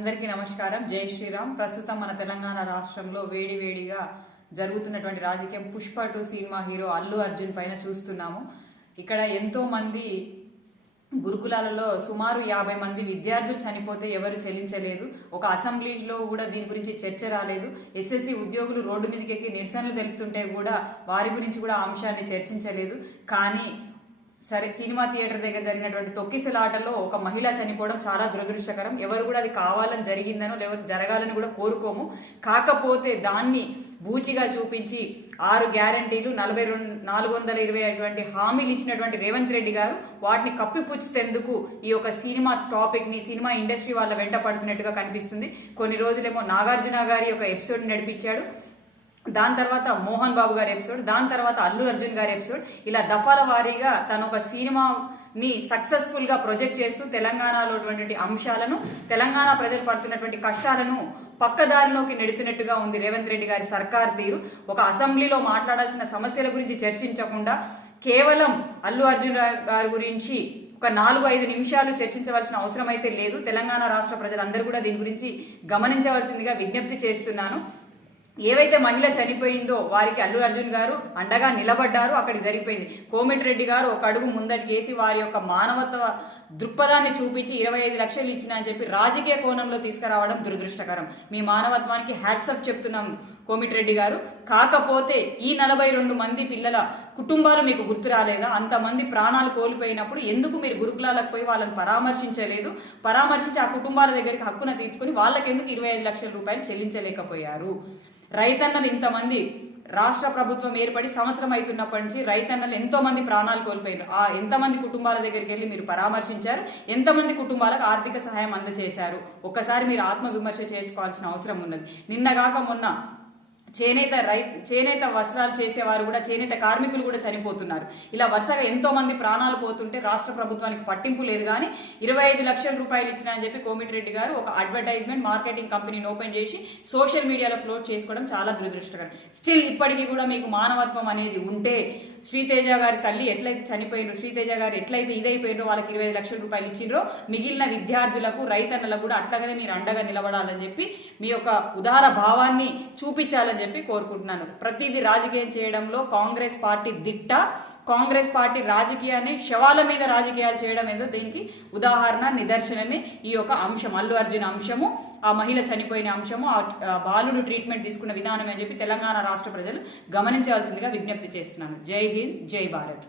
అందరికీ నమస్కారం. జై శ్రీరామ్. ప్రస్తుతం మన తెలంగాణ రాష్ట్రంలో వేడివేడిగా జరుగుతున్నటువంటి రాజకీయం పుష్ప 2 సినిమా హీరో అల్లు అర్జున్ పైన చూస్తున్నాము. ఇక్కడ ఎంతో మంది గురుకులాలలో సుమారు 50 మంది విద్యార్థులు చనిపోతే ఎవరు చెల్లించలేదు. ఒక అసెంబ్లీలో కూడా దీని గురించి చర్చ రాలేదు. ఎస్ఎస్సి ఉద్యోగులు రోడ్డు మీదకి ఎక్కి నిరసనలు తెలుపుతుంటే కూడా వారి గురించి కూడా ఆ అంశాన్ని చర్చించలేదు. కానీ సరే, సినిమా థియేటర్ దగ్గర జరిగినటువంటి తొక్కిసలాటలో ఒక మహిళ చనిపోవడం చాలా దురదృష్టకరం. ఎవరు కూడా అది కావాలని జరిగిందనో లేకపోతే జరగాలని కూడా కోరుకోము. కాకపోతే దాన్ని బూచిగా చూపించి 6 గ్యారంటీలు 420 హామీలు ఇచ్చినటువంటి రేవంత్ రెడ్డి గారు వాటిని కప్పిపుచ్చేందుకు ఈ యొక్క సినిమా టాపిక్ని సినిమా ఇండస్ట్రీ వాళ్ళ వెంట పడుతున్నట్టుగా కనిపిస్తుంది. కొన్ని రోజులేమో నాగార్జున గారి ఒక ఎపిసోడ్ నడిపించాడు, దాని తర్వాత మోహన్ బాబు గారి ఎపిసోడ్, దాని తర్వాత అల్లు అర్జున్ గారి ఎపిసోడ్. ఇలా దఫాల వారీగా తను ఒక సినిమాని సక్సెస్ఫుల్ గా ప్రొజెక్ట్ చేస్తూ తెలంగాణలో అంశాలను, తెలంగాణ ప్రజలు పడుతున్నటువంటి కష్టాలను పక్కదారిలోకి నెడుతున్నట్టుగా ఉంది రేవంత్ రెడ్డి గారి సర్కార్ తీరు. ఒక అసెంబ్లీలో మాట్లాడాల్సిన సమస్యల గురించి చర్చించకుండా కేవలం అల్లు అర్జున్ గారి గురించి ఒక 4-5 నిమిషాలు చర్చించవలసిన అవసరం అయితే లేదు. తెలంగాణ రాష్ట్ర ప్రజలందరూ కూడా దీని గురించి గమనించవలసిందిగా విజ్ఞప్తి చేస్తున్నాను. ఏవైతే మహిళ చనిపోయిందో వారికి అల్లు అర్జున్ గారు అండగా నిలబడ్డారు. అక్కడికి జరిగిపోయింది. కోమటిరెడ్డి గారు ఒక అడుగు ముందటికి వేసి వారి యొక్క మానవత్వ దృక్పథాన్ని చూపించి 25 లక్షలు ఇచ్చిన అని చెప్పి రాజకీయ కోణంలో తీసుకురావడం దురదృష్టకరం. మీ మానవత్వానికి హ్యాట్సప్ చెప్తున్నాం కోమటిరెడ్డి గారు. కాకపోతే ఈ 42 మంది పిల్లల కుటుంబాలు మీకు గుర్తు రాలేదా? అంతమంది ప్రాణాలు కోల్పోయినప్పుడు ఎందుకు మీరు గురుకులాలకు పోయి వాళ్ళని పరామర్శించలేదు? పరామర్శించి ఆ కుటుంబాల దగ్గరికి హక్కున తీర్చుకొని వాళ్ళకెందుకు 25 లక్షల రూపాయలు చెల్లించలేకపోయారు? రైతన్నలు ఇంతమంది రాష్ట్ర ప్రభుత్వం ఏర్పడి సంవత్సరం అవుతున్నప్పటి నుంచి రైతన్నలు ఎంతో మంది ప్రాణాలు కోల్పోయారు. ఆ ఎంతమంది కుటుంబాల దగ్గరికి వెళ్ళి మీరు పరామర్శించారు? ఎంతమంది కుటుంబాలకు ఆర్థిక సహాయం అందజేశారు? ఒక్కసారి మీరు ఆత్మవిమర్శ చేసుకోవాల్సిన అవసరం ఉన్నది. నిన్నగాక మొన్న చేనేత వస్త్రాలు చేసేవారు కూడా, చేనేత కార్మికులు కూడా చనిపోతున్నారు. ఇలా వరుసగా ఎంతో మంది ప్రాణాలు పోతుంటే రాష్ట్ర ప్రభుత్వానికి పట్టింపు లేదు. కానీ 25 లక్షల రూపాయలు ఇచ్చినా అని చెప్పి కోమటిరెడ్డి గారు ఒక అడ్వర్టైజ్మెంట్ మార్కెటింగ్ కంపెనీని ఓపెన్ చేసి సోషల్ మీడియాలో ఫ్లోట్ చేసుకోవడం చాలా దురదృష్టకరం. స్టిల్ ఇప్పటికీ కూడా మీకు మానవత్వం అనేది ఉంటే శ్రీతేజ గారి తల్లి ఎట్లయితే చనిపోయినో, శ్రీతేజ గారు ఎట్లయితే ఇదైపోయినో, వాళ్ళకి 25 లక్షల రూపాయలు ఇచ్చిండ్రో, మిగిలిన విద్యార్థులకు రైతన్నలకు కూడా అట్లాగనే మీరు అండగా నిలబడాలని చెప్పి మీ యొక్క ఉదార భావాన్ని చూపించాలని చెప్పి కోరుకుంటున్నాను. ప్రతిదీ రాజకీయం చేయడంలో కాంగ్రెస్ పార్టీ దిట్ట. కాంగ్రెస్ పార్టీ రాజకీయాన్ని శవాల మీద రాజకీయాలు చేయడం ఏదో దీనికి ఉదాహరణ, నిదర్శనమే ఈ యొక్క అంశం. అల్లు అర్జున్ అంశము, ఆ మహిళ చనిపోయిన అంశము, ఆ బాలుడు ట్రీట్మెంట్ తీసుకున్న విధానం అని చెప్పి తెలంగాణ రాష్ట్ర ప్రజలు గమనించవలసిందిగా విజ్ఞప్తి చేస్తున్నాను. జై హింద్, జై భారత్.